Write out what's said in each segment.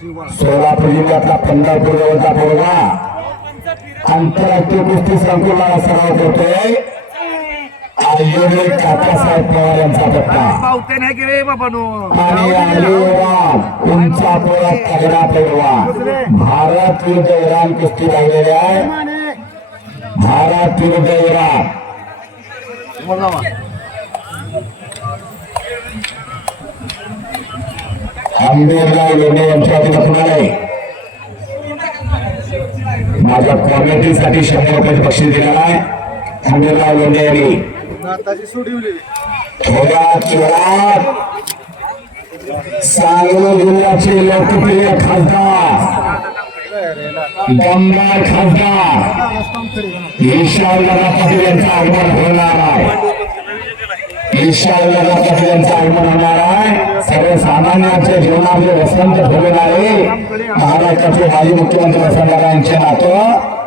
सोलापूर जिल्ह्यातला पंढरपूर जवळचा पोरगा आंतरराष्ट्रीय कुस्ती संकुलाला सराव करतोय. आयोजक काकासाहेब पवार यांचा पट्टा पावते नाही की रे बाबा नो आणि अलिबाग तगडा पैलवान भारत विरुद्ध इराण कुस्ती राहिलेली आहे. भारत विरुद्ध इराण. आंबेडराव लोणे यांच्या वतीनं पुढे माझ्या कॉमेंट्रीसाठी शंभर रुपयाचे बक्षीस दिलेलं आहे. आंबेडराव लोणे यांनी. थोड्याच वेळात सांगली जिल्ह्याचे लोकप्रिय खासदार. दमदार खासदार. ईशानदादा पाटील यांचं आगमन होणार आहे. यांचं आगमन होणार आहे सर्वसामान्यांच्या जीवनामध्ये वसंत फुलणारे महाराष्ट्राचे माजी मुख्यमंत्री वसंतदादा नातं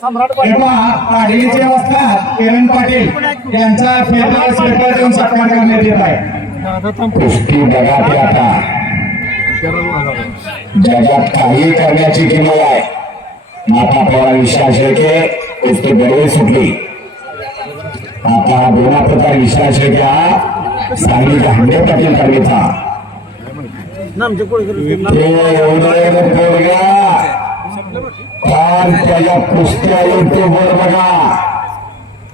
तेव्हा पाडळीची अवस्था किरण पाटील यांचा फेदर स्वेटर देऊन सन्मान करण्यात येत आहे कुस्ती बघा ते आता जगात काही करण्याची किंमत आहे माता पवार विश्वास शेळके कुस्ती बरोबर सुटली आता दोना प्रकार विश्वास शेळके हा सांगलीचा हंड्रेड पाटील करण्याचा ते एवढं पोरगा पण त्याच्या कुस्त्या युट्यूबवर बघा.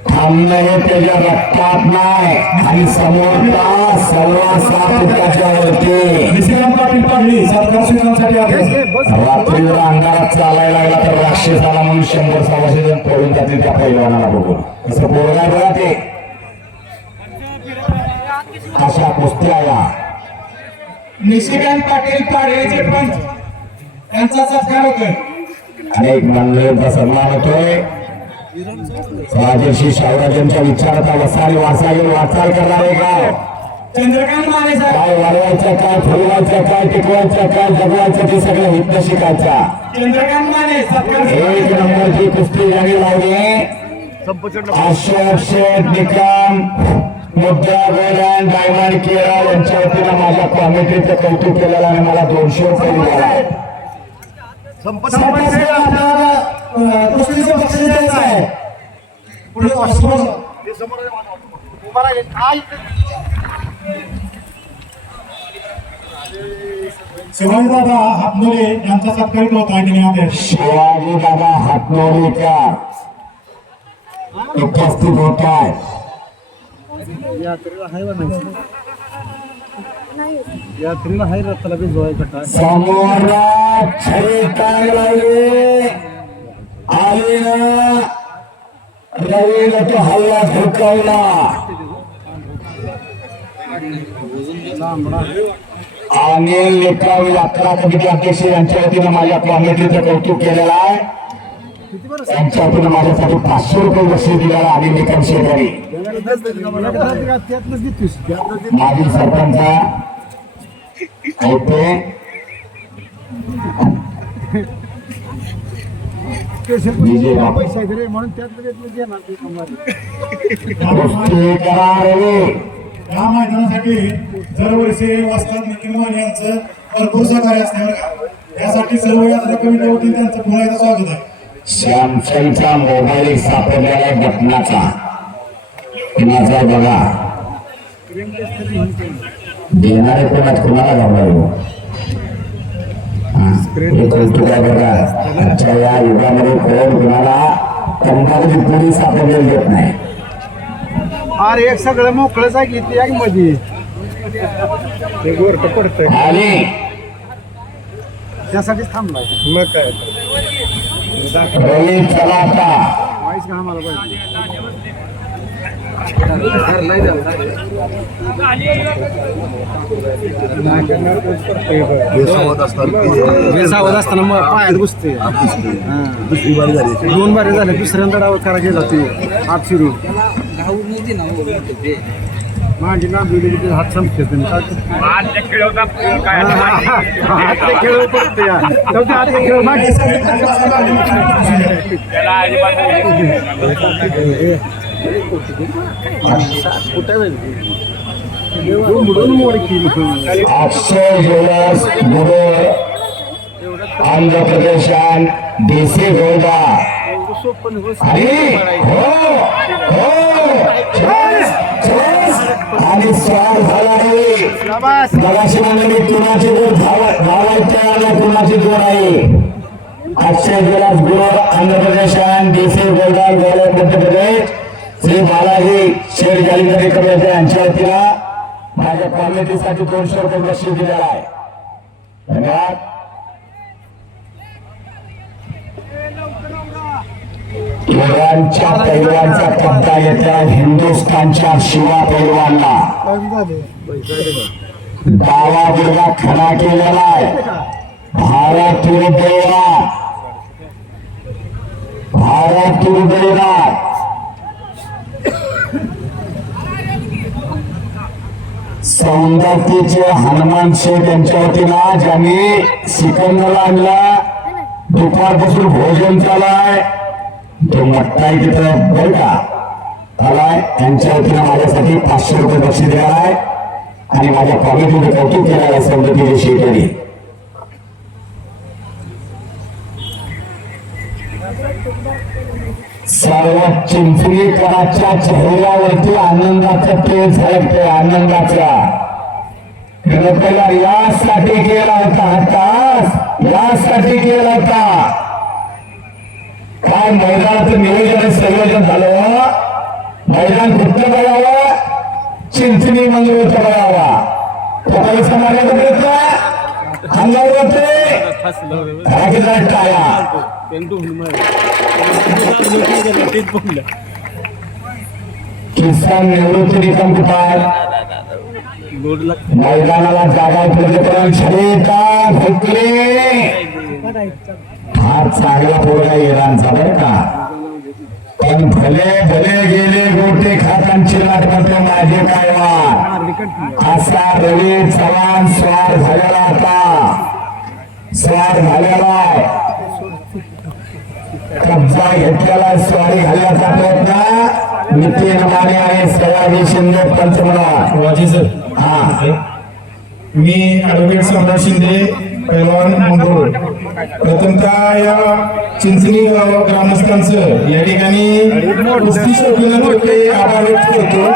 थांबणं हे त्याच्या रक्तात नाही. आणि समोरचा सव्वा सात फुटाच्या वरती. रात्रीवर अंधारात चालायला लागला तर राक्षस मी शंभर सव्वाशे जण पळून जातील त्या पैलवानाला बघून असं बोलणार बघा ते अशा कुस्त्याला निशिकांत पाटील पाडळीचे पंच त्यांचा सत्कार होतोय अनेक मान्यवरांचा सन्मान होतोय राजर्षी शाहराजांच्या विचाराचा वसारी वारसा घेऊन वाटचाल आहे गाव चंद्रकांत माने साहेब काय वाढवायचं काय फुलवायचं काय टिकवायचं काय जगवायचं ते सगळं हित शिकायचं. चंद्रकांत माने सत्कार एक नंबरची कुस्ती यांनी लावली अशोक शेठ निकम मुद्रा गोल्डन डायमंड केळा यांच्या वतीनं माझ्या कॉमेंट्रीचं कौतुक केलेलं आणि मला दोनशे रुपये दिलेला आहे कुस्तीचं द्यायचं पुढे शिवाजीदादा हातनोरे यांचा सत्कार होता आणि आदेश शिवाजी दादा हातनोलीकर उपस्थित होत आहेत यात्रीला हाय रत्ताला बी जोवायचा काय समोर छडी टांग लागली आली ना रवीला तो हल्ला धुकवला अनिल लेखाव यात्रा कमिटी अध्यक्ष यांच्या वतीनं माझ्या कॉमेंट्रीचं कौतुक केलेलं आहे. त्यांच्या वतीनं माझ्यासाठी पाचशे रुपये बक्षीस दिलेला शेजारी. त्यातलंच देतोस माजी सरपंच विजय बाबा. म्हणून त्यातलं देतलं या मैदानासाठी दरवर्षी वस्ताद नितीन यांचं भरपूर सहकार्य असते बरं का. यासाठी सर्व यात्रा कमिटी वतीने त्यांचं पुन्हा एकदा स्वागत आहे. सॅमसंगचा मोबाईल सापडलेला बटनाचा. माझा बघा. देणारे कोणाच? कोणाला घाबरावं हा, बघा. आजच्या या युगामध्ये कोण कोणाला तंबाखूची पुडी सापडलेली देत नाही. अरे एक सगळं मोकळंच आहे की ते एक मध्ये ते गोरट पडतंय. आणि त्यासाठीच थांबलाय. मग काय? वाईस का आम्हाला पाहिजे. सावध असताना मग पायात घुसते दोन बारे झाले. दुसऱ्यांदा डाव करायचे जाते हात शिरून मांडी की ते हात संपते खेळ पडते खेळ मागे. अक्षय ज्वेलर्स आंध्र प्रदेशान देसी गोल्डा आणि हो हो. आणि स्वार झाला नाही. मगाशी म्हणले कुणाची जोड धावायच्या आणि कुणाची जोड आहे? अक्षय आंध्र प्रदेशान देसी मध्य प्रदेश. श्री बालाजी यांच्या वतीला माझ्या कॉमेडीसाठी दोनशे रुपये दिलेला आहे. धन्यवाद. इराणच्या पैलवानचा पत्ता येतला हिंदुस्थानच्या शिवा पैलवानला. डावा गुडगा खडा केलेला आहे. भारत दुर्दैवा भारत दुर्दैवा सौंदर्तीचे हनुमान शेख यांच्या वतीनं ज्यांनी सिकंदरला आणला. दुपारपासून भोजन चालाय तो मट्टाई तिथं बरं का आलाय त्यांच्या वतीनं माझ्यासाठी पाचशे रुपये बक्षीस देणार आहे आणि माझ्या कॉमेडीने कौतुक केलं आहे सौंदर्याचे शेठ यांनी सर्व चिंचणीकराच्या चेहऱ्यावरती आनंदाचं तेज झळकते आनंदाचा. यासाठी केला होता तास यासाठी केला होता. मैदानाचं नियोजन संयोजन झालं. मैदान कुठलं बघावं. चिंचणी मंगळूरचं बघावा. तो मारायचा प्रयत्न अंगावर होते राखीचा टाळ्या. किसान निवृत्ती निकम कुठं मैदानाला जागा उपलब्ध शरीरता भुकले फार चांगला पोरगा इराणचा बरं का. पण भले भले गेले गोटे खातांची लाट करतो माझे काय वाट असा रवी चव्हाण स्वार झालेला आता. स्वार झालेला कब्जा घेतलेला स्वारी घालण्याचा प्रयत्न. नितीन माने आणि सयाजी शिंदे पंचमला. हा. मी ऍडव्होकेट सम्राट शिंदे मंगरूळ प्रथमतः या चिंचणी ग्रामस्थांचं? या ठिकाणी आभार व्यक्त करतो.